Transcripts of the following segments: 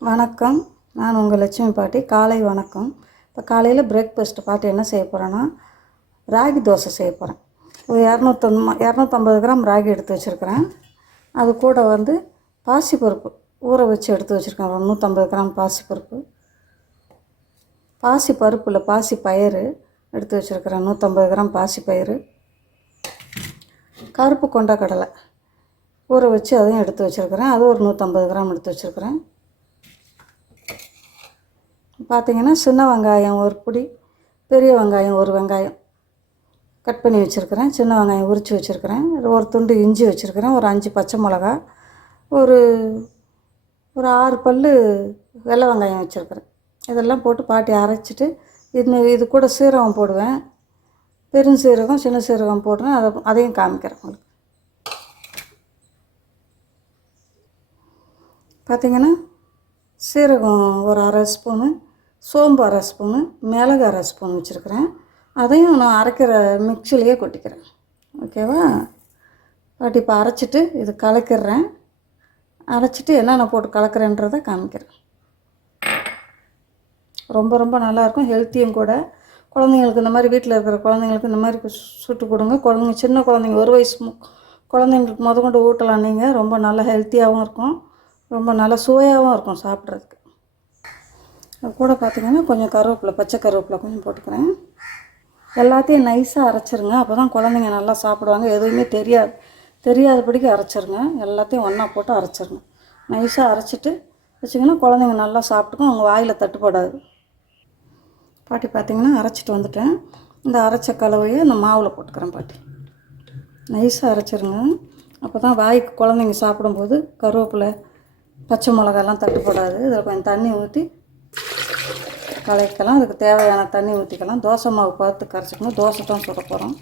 வணக்கம். நான் உங்கள் லட்சுமி பாட்டி. காலை வணக்கம். இப்போ காலையில் பிரேக்ஃபாஸ்ட் பாட்டி என்ன செய்ய போகிறேன்னா ராகி தோசை செய்ய போகிறேன் ஒரு இரநூத்தொன்னு இரநூத்தம்பது கிராம் ராகி எடுத்து வச்சுருக்கிறேன். அது கூட வந்து பாசிப்பருப்பு ஊற வச்சு எடுத்து வச்சுருக்கேன். ஒரு நூற்றம்பது கிராம் பாசிப்பருப்பு. பாசி பருப்பில் பாசி பயிறு எடுத்து வச்சுருக்கிறேன். நூற்றம்பது கிராம் பாசி பயிறு கருப்பு கொண்டக்கடலை ஊற வச்சு அதையும் எடுத்து வச்சுருக்கிறேன். அது ஒரு நூற்றம்பது கிராம் எடுத்து வச்சுருக்கிறேன். பார்த்திங்கன்னா சின்ன வெங்காயம் ஒரு பிடி பெரிய வெங்காயம் ஒரு வெங்காயம். கட் பண்ணி வச்சுருக்கிறேன். சின்ன வெங்காயம் உரித்து வச்சுருக்கிறேன். ஒரு துண்டு இஞ்சி வச்சுருக்கிறேன். ஒரு அஞ்சு பச்சை மிளகா ஒரு ஒரு ஆறு பல் வெள்ளை வெங்காயம் வச்சுருக்கிறேன். இதெல்லாம் போட்டு பாட்டி அரைச்சிட்டு இது இது கூட சீரகம் போடுவேன். பெருஞ்சீரகம் சின்ன சீரகம் போடுறேன். அதை அதையும் காமிக்கிறேன் உங்களுக்கு. பார்த்திங்கன்னா சீரகம் ஒரு அரை ஸ்பூனு சோம்பு அரை ஸ்பூனு மிளகு அரை ஸ்பூன் வச்சுருக்கிறேன். அதையும் நான் அரைக்கிற மிக்சிலேயே கொட்டிக்கிறேன். ஓகேவா? பாட்டி இப்போ அரைச்சிட்டு இது கலக்கிடுறேன். அரைச்சிட்டு என்னென்ன போட்டு கலக்கிறேன்றதை காமிக்கிறேன். ரொம்ப ரொம்ப நல்லாயிருக்கும் ஹெல்த்தியும் கூட. குழந்தைங்களுக்கு இந்த மாதிரி வீட்டில் இருக்கிற குழந்தைங்களுக்கு இந்த மாதிரி சுட்டு கொடுங்க. குழந்தைங்க சின்ன குழந்தைங்க ஒரு வயசு குழந்தைங்களுக்கு முத கொண்டு ஊட்டலாம். நீங்கள் ரொம்ப நல்லா ஹெல்த்தியாகவும் இருக்கும். ரொம்ப நல்லா சுவையாகவும் இருக்கும் சாப்பிட்றதுக்கு. கூட பார்த்திங்கன்னா கொஞ்சம் கருவேப்பிலை பச்சை கருவேப்பிலை கொஞ்சம் போட்டுக்கிறேன். எல்லாத்தையும் நைஸாக அரைச்சிருங்க. அப்போ தான் குழந்தைங்க நல்லா சாப்பிடுவாங்க. எதுவுமே தெரியாது. தெரியாதபடிக்கு அரைச்சிருங்க. எல்லாத்தையும் ஒன்றா போட்டு அரைச்சிருங்க. நைஸாக அரைச்சிட்டு வச்சிங்கன்னா குழந்தைங்க நல்லா சாப்பிட்டுக்கும். அவங்க வாயில் தட்டுப்படாது. பாட்டி பார்த்தீங்கன்னா அரைச்சிட்டு வந்துட்டேன். இந்த அரைச்ச கலவையை இந்த மாவில் போட்டுக்கிறேன் பாட்டி. நைஸாக அரைச்சிருங்க. அப்போ தான் வாய்க்கு குழந்தைங்க சாப்பிடும்போது கருவேப்பிலை பச்சை மிளகாலாம் தட்டுப்படாது. இதில் கொஞ்சம் தண்ணி ஊற்றி கலக்கலாம் அதுக்கு தேவையான தண்ணி ஊற்றிக்கலாம் தோசை மாவு பார்த்து கரைச்சிக்கணும். தோசை தான் சுட போகிறோம்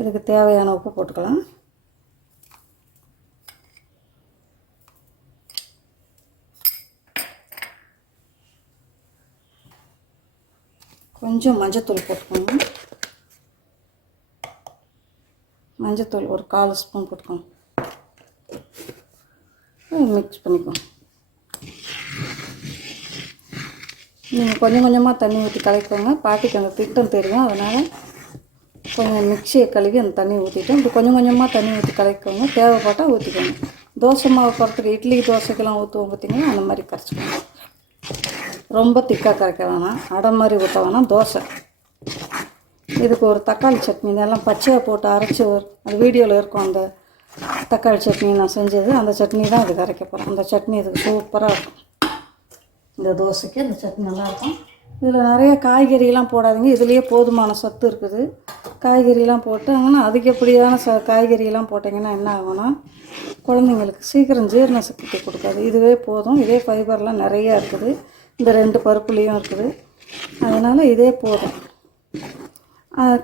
இதுக்கு தேவையான உப்பு போட்டுக்கலாம். கொஞ்சம் மஞ்சத்தூள் போட்டுக்கோங்க. மஞ்சத்தூள் ஒரு கால் ஸ்பூன் போட்டுக்கோங்க. மிக்ஸ் பண்ணிக்குவோம் நீங்கள் கொஞ்சம் கொஞ்சமாக தண்ணி ஊற்றி கலக்கிக்கோங்க. பாட்டிக்கு அந்த திட்டம் தெரியும். அதனால் கொஞ்சம் மிக்சியை கழுவி அந்த தண்ணி ஊற்றிட்டு இப்படி கொஞ்சம் கொஞ்சமாக தண்ணி ஊற்றி கலக்கிக்கோங்க. தேவைப்பட்டால் ஊற்றிக்கோங்க தோசை மாவு போகிறதுக்கு இட்லி தோசைக்கெல்லாம் ஊற்றுவோம் பார்த்தீங்கன்னா அந்த மாதிரி கரைச்சிக்கோங்க. ரொம்ப திக்காக கரைக்க வேணாம். அடை மாதிரி ஊற்ற வேணாம். தோசை. இதுக்கு ஒரு தக்காளி சட்னி இதெல்லாம் பச்சையாக போட்டு அரைச்சி ஒரு அந்த வீடியோவில் இருக்கும் அந்த தக்காளி சட்னி நான் செஞ்சது. அந்த சட்னி தான் இதுக்கு அரைக்க போகிறேன் அந்த சட்னி இதுக்கு சூப்பராக இருக்கும். இந்த தோசைக்கு இந்த சட்னி நல்லாயிருக்கும் இதில் நிறைய காய்கறிலாம் போடாதீங்க. இதுலேயே போதுமான சத்து இருக்குது. காய்கறிலாம் போட்டாங்கன்னா அதிகப்படியான ச காய்கறியெலாம் போட்டிங்கன்னா என்ன ஆகும்னா குழந்தைங்களுக்கு சீக்கிரம் ஜீரண சக்தி கொடுக்காது. இதுவே போதும். இதே ஃபைபர்லாம் நிறையா இருக்குது. இந்த ரெண்டு பருப்புலேயும் இருக்குது. அதனால் இதே போதும்.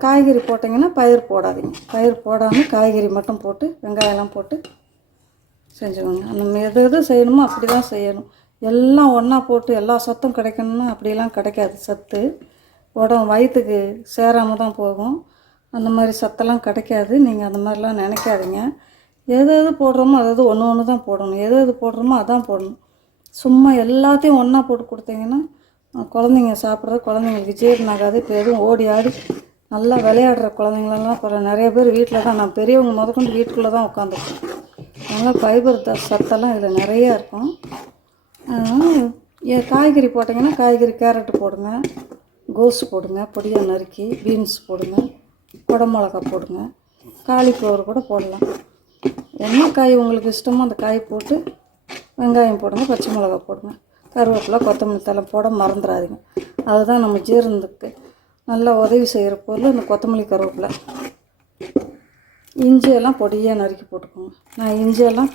காய்கறி போட்டிங்கன்னா பயிர் போடாதீங்க. பயிர் போடாமல் காய்கறி மட்டும் போட்டு வெங்காயம்லாம் போட்டு செஞ்சுக்கோங்க. நம்ம எது எது செய்யணுமோ அப்படி தான் செய்யணும். எல்லாம் ஒன்றா போட்டு எல்லா சத்தும் கிடைக்கணும்னா அப்படிலாம் கிடைக்காது. சத்து உடம்பு வயிற்றுக்கு சேராமல் தான் போகும். அந்த மாதிரி சத்தெல்லாம் கிடைக்காது. நீங்கள் அந்த மாதிரிலாம் நினைக்காதீங்க. எது எது போடுறோமோ அது ஒன்று ஒன்று தான் போடணும். எது எது போடுறோமோ அதான் போடணும். சும்மா எல்லாத்தையும் ஒன்றா போட்டு கொடுத்தீங்கன்னா குழந்தைங்க சாப்பிட்றது குழந்தைங்களுக்கு ஜீரணம் ஆகாது இப்போ எதுவும் ஓடி ஆடி நல்லா விளையாடுற குழந்தைங்களெல்லாம் இப்போ நிறைய பேர் வீட்டில் தான். நான் பெரியவங்க முதற்கொண்டு வீட்டுக்குள்ளே தான் உட்காந்துருக்கேன். அதனால் ஃபைபர் த சத்தெல்லாம் இதில் நிறையா இருக்கும். அதனால் காய்கறி போட்டிங்கன்னா காய்கறி கேரட்டு போடுங்க. கோஸு போடுங்க. பொடியாக நறுக்கி பீன்ஸ் போடுங்க. குடமிளகா போடுங்க. காலிஃப்ளவர் கூட போடலாம். என்ன காய் உங்களுக்கு இஷ்டமோ அந்த காய் போட்டு வெங்காயம் போடுங்க பச்சை மிளகா போடுங்க. கருவேப்பிலை கொத்தமல்லி தழை போட மறந்துடாதீங்க. அதுதான் நம்ம ஜீரணத்துக்கு நல்லா உதவி செய்கிற பொருள் இந்த கொத்தமல்லி கருவேப்பிலை. இஞ்சியெல்லாம் பொடியாக நறுக்கி போட்டுக்கோங்க. நான் இஞ்சியெல்லாம்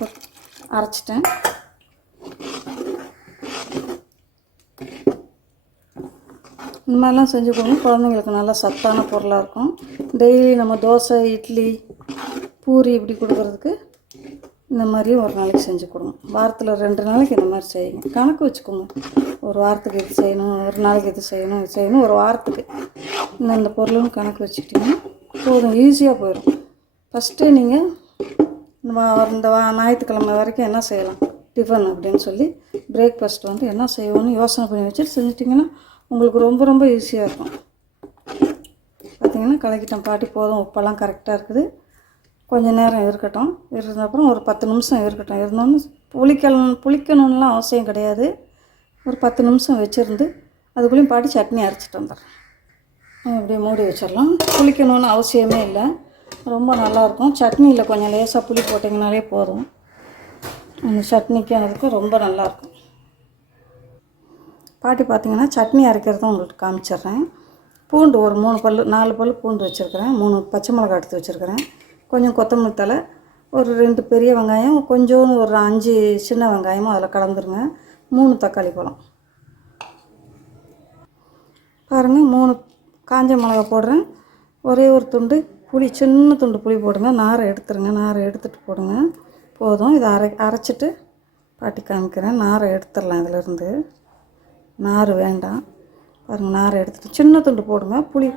அரைச்சிட்டேன். இந்த மாதிரிலாம் செஞ்சு கொடுங்க. குழந்தைங்களுக்கு நல்லா சத்தான பொருளாக இருக்கும். டெய்லி நம்ம தோசை இட்லி பூரி இப்படி கொடுக்குறதுக்கு இந்த மாதிரியும் ஒரு நாளைக்கு செஞ்சு கொடுங்க. வாரத்தில் ரெண்டு நாளைக்கு இந்த மாதிரி செய்யுங்க. கணக்கு வச்சுக்கோங்க. ஒரு வாரத்துக்கு இது செய்யணும் ஒரு நாளைக்கு இது செய்யணும் இது செய்யணும் ஒரு வாரத்துக்கு. இந்தந்த பொருளும் கணக்கு வச்சுக்கிட்டிங்கன்னா போதும் ஈஸியாக போயிடும். ஃபஸ்ட்டு நீங்கள் இந்த வா- இந்த வா- ஞாயிற்றுக்கிழமை வரைக்கும் என்ன செய்யலாம்? டிஃபன் அப்படின்னு சொல்லி பிரேக்ஃபாஸ்ட் வந்து என்ன செய்வோன்னு யோசனை பண்ணி வச்சுட்டு செஞ்சிட்டிங்கன்னா உங்களுக்கு ரொம்ப ரொம்ப ஈஸியாக இருக்கும். பார்த்திங்கன்னா கலக்கிட்டேன் பாட்டி போதும் உப்பெல்லாம் கரெக்டாக இருக்குது. கொஞ்சம் நேரம் இருக்கட்டும் இருந்த அப்புறம் ஒரு பத்து நிமிஷம் இருக்கட்டும் இருந்தோன்னு புளிக்கணும் புளிக்கணும்லாம் அவசியம் கிடையாது. ஒரு பத்து நிமிஷம் வச்சுருந்து அதுக்குள்ளேயும் பாட்டி சட்னி அரைச்சிட்டு வந்துடுறேன். அப்படியே மூடி வச்சிடலாம். புளிக்கணும்னு அவசியமே இல்லை. ரொம்ப நல்லாயிருக்கும். சட்னியில் கொஞ்சம் லேசாக புளி போட்டிங்கனாலே போதும். அந்த சட்னிக்கு அதுக்கு ரொம்ப நல்லாயிருக்கும். பாட்டி பார்த்திங்கன்னா சட்னி அரைக்கிறதும் உங்களுக்கு காமிச்சிடுறேன். பூண்டு ஒரு மூணு பல் நாலு பல் பூண்டு வச்சுருக்கிறேன். மூணு பச்சை மிளகா எடுத்து வச்சுருக்கிறேன். கொஞ்சம் கொத்தமல்லி தழை ஒரு ரெண்டு பெரிய வெங்காயம் கொஞ்சோன்னு ஒரு அஞ்சு சின்ன வெங்காயமும் அதில் கலந்துருங்க. மூணு தக்காளி பழம் பாருங்கள் மூணு காஞ்ச மிளகா போடுறேன். ஒரே ஒரு துண்டு புளி சின்ன துண்டு புளி போடுங்க. நாரை எடுத்துருங்க. நாரை எடுத்துகிட்டு போடுங்க. போதும். இதை அரை அரைச்சிட்டு பாட்டி காமிக்கிறேன். நாரை எடுத்துடலாம் இதிலேருந்து. நார் வேண்டாம். பாருங்கள் நாரை எடுத்துட்டு சின்ன துண்டு போடுங்க. புளி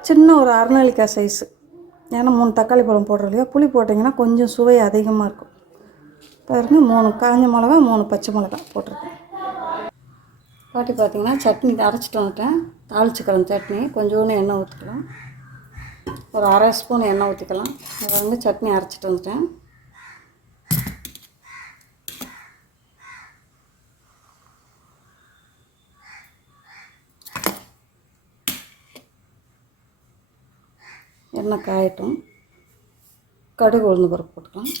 சின்ன ஒரு அரைநாளிக்காய் சைஸு ஏன்னா மூணு தக்காளி பழம் போடுறோம் இல்லையா? புளி போட்டிங்கன்னா கொஞ்சம் சுவை அதிகமாக இருக்கும். பாருங்கள் மூணு காஞ்ச மிளகா மூணு பச்சை மிளகா போட்டிருக்கேன். பாட்டி பார்த்தீங்கன்னா சட்னி அரைச்சிட்டு வந்துட்டேன். தாளிச்சுக்கலாம் சட்னி. கொஞ்சோண்டு எண்ணெய் ஊற்றிக்கலாம் ஒரு அரை ஸ்பூன் எண்ணெய் ஊற்றிக்கலாம் அதை வந்து சட்னி அரைச்சிட்டு வந்துட்டேன். எண்ணெய் காயட்டும். கடுகு உளுந்து பருப்பு போட்டுக்கலாம்.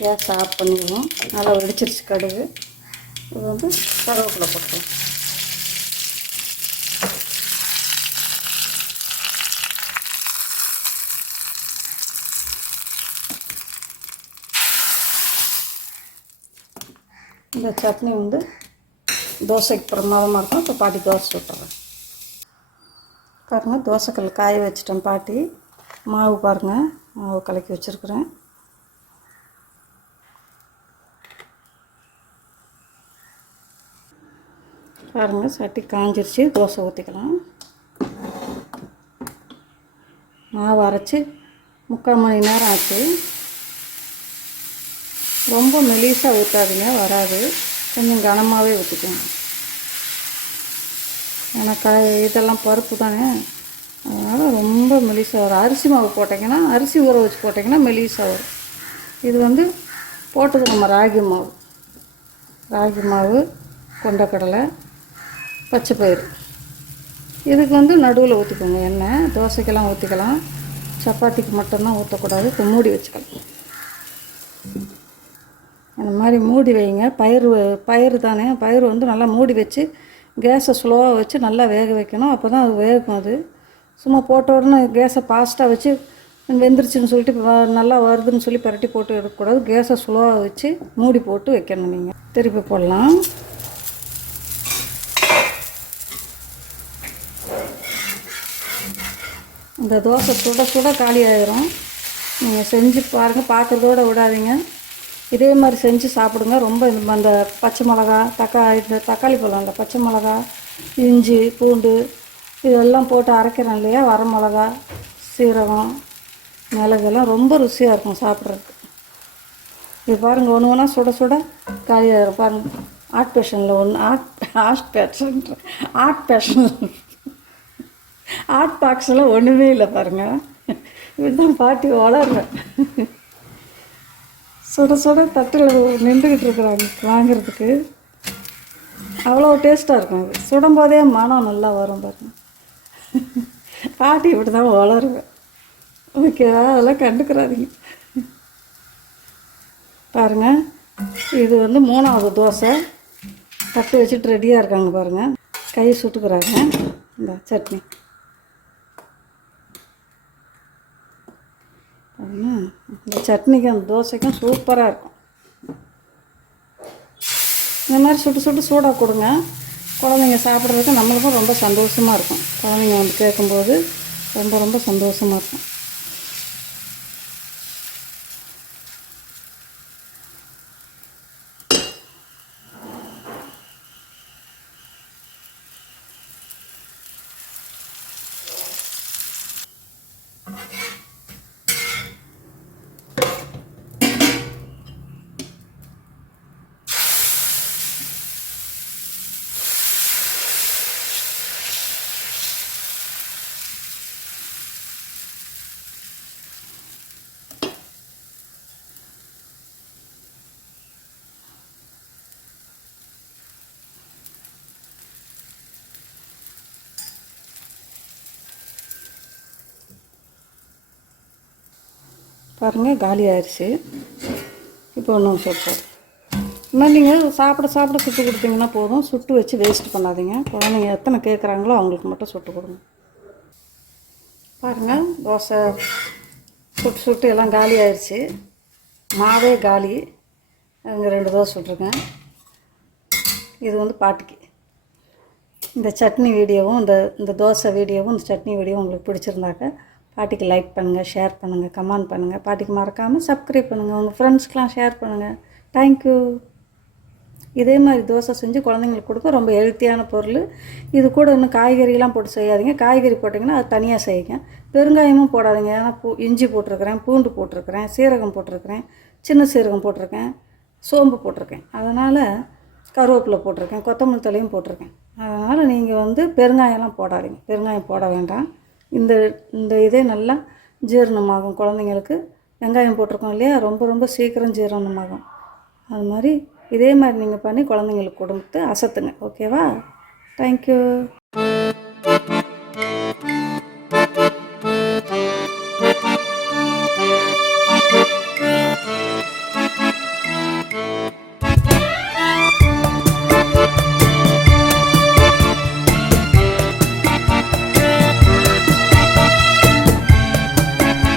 கேஸ் ஆஃப் பண்ணிடுவோம். நல்லா வெடிச்சிருச்சு கடுகு. இது வந்து கருவேப்பிலை போட்டுக்கலாம். இந்த சட்னி வந்து தோசைக்கு பிரமாதமாக இருக்கும். இப்போ பாட்டி தோசை விட்டுறேன் பாருங்கள் தோசைக்கல் காய வச்சிட்டேன் பாட்டி. மாவு பாருங்கள் மாவு கலக்கி வச்சுருக்குறேன். பாருங்கள் சட்டி காஞ்சிருச்சு. தோசை ஊற்றிக்கலாம் மாவு அரைச்சி முக்கால் மணி நேரம் ஆச்சு. ரொம்ப மெலிசாக ஊற்றாதீங்க வராது. கொஞ்சம் கனமாகவே ஊற்றிக்கோங்க ஏன்னா க இதெல்லாம் பருப்பு தானே. அதனால் ரொம்ப மெலிசாக வரும். அரிசி மாவு போட்டிங்கன்னா அரிசி ஊற வச்சு போட்டிங்கன்னா மெலிசாக வரும். இது வந்து போட்டது நம்ம ராகி மாவு. ராகி மாவு கொண்டக்கடலை பச்சை பயிறு. இதுக்கு வந்து நடுவில் ஊற்றிக்கோங்க எண்ணெய் தோசைக்கெல்லாம் ஊற்றிக்கலாம் சப்பாத்திக்கு மட்டும்தான் ஊற்றக்கூடாது இப்போ மூடி வச்சுக்கலாம். அந்த மாதிரி மூடி வைங்க. பயிர் பயிர் தானே? பயிர் வந்து நல்லா மூடி வச்சு கேஸை ஸ்லோவாக வச்சு நல்லா வேக வைக்கணும். அப்போ தான் அது வேகும் அது. சும்மா போட்ட உடனே கேஸை ஃபாஸ்ட்டாக வச்சு வெந்துருச்சுன்னு சொல்லிட்டு வ- நல்லா வருதுன்னு சொல்லி பரட்டி போட்டு எடுக்கக்கூடாது. கேஸை ஸ்லோவாக வச்சு மூடி போட்டு வைக்கணும் நீங்கள் திருப்பி போடலாம். இந்த தோசை சுட சுட காலி ஆயிரும் நீங்கள் செஞ்சு பாருங்கள் பார்க்குறதோட விடாதீங்க. இதே மாதிரி செஞ்சு சாப்பிடுங்க. ரொம்ப இந்த அந்த பச்சை மிளகா தக்காளி இந்த தக்காளி பழம் இல்லை பச்சை மிளகா இஞ்சி பூண்டு இதெல்லாம் போட்டு அரைக்கிறோம் இல்லையா? வர மிளகா சீரகம் மிளகெல்லாம் ரொம்ப ருசியாக இருக்கும் சாப்பிட்றதுக்கு. இது பாருங்கள் ஒன்று ஒன்றா சுட சுட காலியாக பாருங்கள் ஆர்ட் பேஷனில் ஒன்று art art fashion art fashion art பாக்ஸெல்லாம் ஒன்றுமே இல்லை பாருங்கள் இதுதான் பாட்டி வளர்றேன் சுட சுட தட்டில் நின்றுக்கிட்டு இருக்கிறாங்க வாங்குறதுக்கு. அவ்வளோ டேஸ்ட்டாக இருக்கும் அது. சுடும்போதே மனம் நல்லா வரும் பாருங்க. பாட்டி இப்படி தான் வளருவேன் ஓகேவா அதெல்லாம் கண்டுக்கிறாதீங்க. பாருங்கள் இது வந்து மூணாவது தோசை. தட்டு வச்சுட்டு ரெடியாக இருக்காங்க பாருங்கள் கை சுட்டுக்கிறாங்க. இந்த சட்னி. இந்த சட்னிக்கும் அந்த தோசைக்கும் சூப்பராக இருக்கும். இந்த மாதிரி சுட்டு சுட்டு சூடாக கொடுங்க. குழந்தைங்க சாப்பிட்றதுக்கு நம்மளுக்கும் ரொம்ப சந்தோஷமாக இருக்கும். குழந்தைங்க வந்து கேட்கும்போது ரொம்ப ரொம்ப சந்தோஷமாக இருக்கும். பாருங்கள் காலி ஆயிடுச்சு இப்போ ஒன்றும் சுட்டு இன்னும் நீங்கள் சாப்பிட சாப்பிட சுட்டு கொடுத்தீங்கன்னா போதும். சுட்டு வச்சு வேஸ்ட் பண்ணாதீங்க. குழந்தைங்க எத்தனை கேட்குறாங்களோ அவங்களுக்கு மட்டும் சுட்டு கொடுங்க. பாருங்கள் தோசை சுட்டு சுட்டு எல்லாம் காலி ஆயிடுச்சு மாவே காலி. அங்கே ரெண்டு தோசை சுட்டுருக்கேன். இது வந்து பாட்டிக்கு. இந்த சட்னி வீடியோவும் இந்த இந்த தோசை வீடியோவும் இந்த சட்னி வீடியோவும் உங்களுக்கு பிடிச்சிருந்தாக்க பாட்டிக்கு லைக் பண்ணுங்கள் ஷேர் பண்ணுங்கள் கமெண்ட் பண்ணுங்கள் பாட்டிக்கு மறக்காமல் சப்ஸ்கிரைப் பண்ணுங்கள் உங்கள் ஃப்ரெண்ட்ஸ்க்கெலாம் ஷேர் பண்ணுங்கள் தேங்க்யூ இதே மாதிரி தோசை செஞ்சு குழந்தைங்களுக்கு கொடுக்க ரொம்ப ஹெல்த்தியான பொருள். இது கூட இன்னும் காய்கறிலாம் போட்டு செய்யாதீங்க. காய்கறி போட்டிங்கன்னா அது தனியாக செய்யுங்க. பெருங்காயமும் போடாதீங்க. ஏன்னா பூ இஞ்சி போட்டிருக்கிறேன் பூண்டு போட்டிருக்கிறேன் சீரகம் போட்டிருக்கிறேன் சின்ன சீரகம் போட்டிருக்கேன் சோம்பு போட்டிருக்கேன். அதனால் கருவேப்பிலை போட்டிருக்கேன் கொத்தமல்லி தலையும் போட்டிருக்கேன். அதனால் நீங்கள் வந்து பெருங்காயம்லாம் போடாதீங்க. பெருங்காயம் போட வேண்டாம். இந்த இந்த இதே நல்லா ஜீரணமாகும் குழந்தைங்களுக்கு. வெங்காயம் போட்டிருக்கோம் இல்லையா? ரொம்ப ரொம்ப சீக்கிரம் ஜீரணமாகும். அது மாதிரி இதே மாதிரி நீங்கள் பண்ணி குழந்தைங்களுக்கு கொடுத்து அசத்துங்க. ஓகேவா? தேங்க்யூ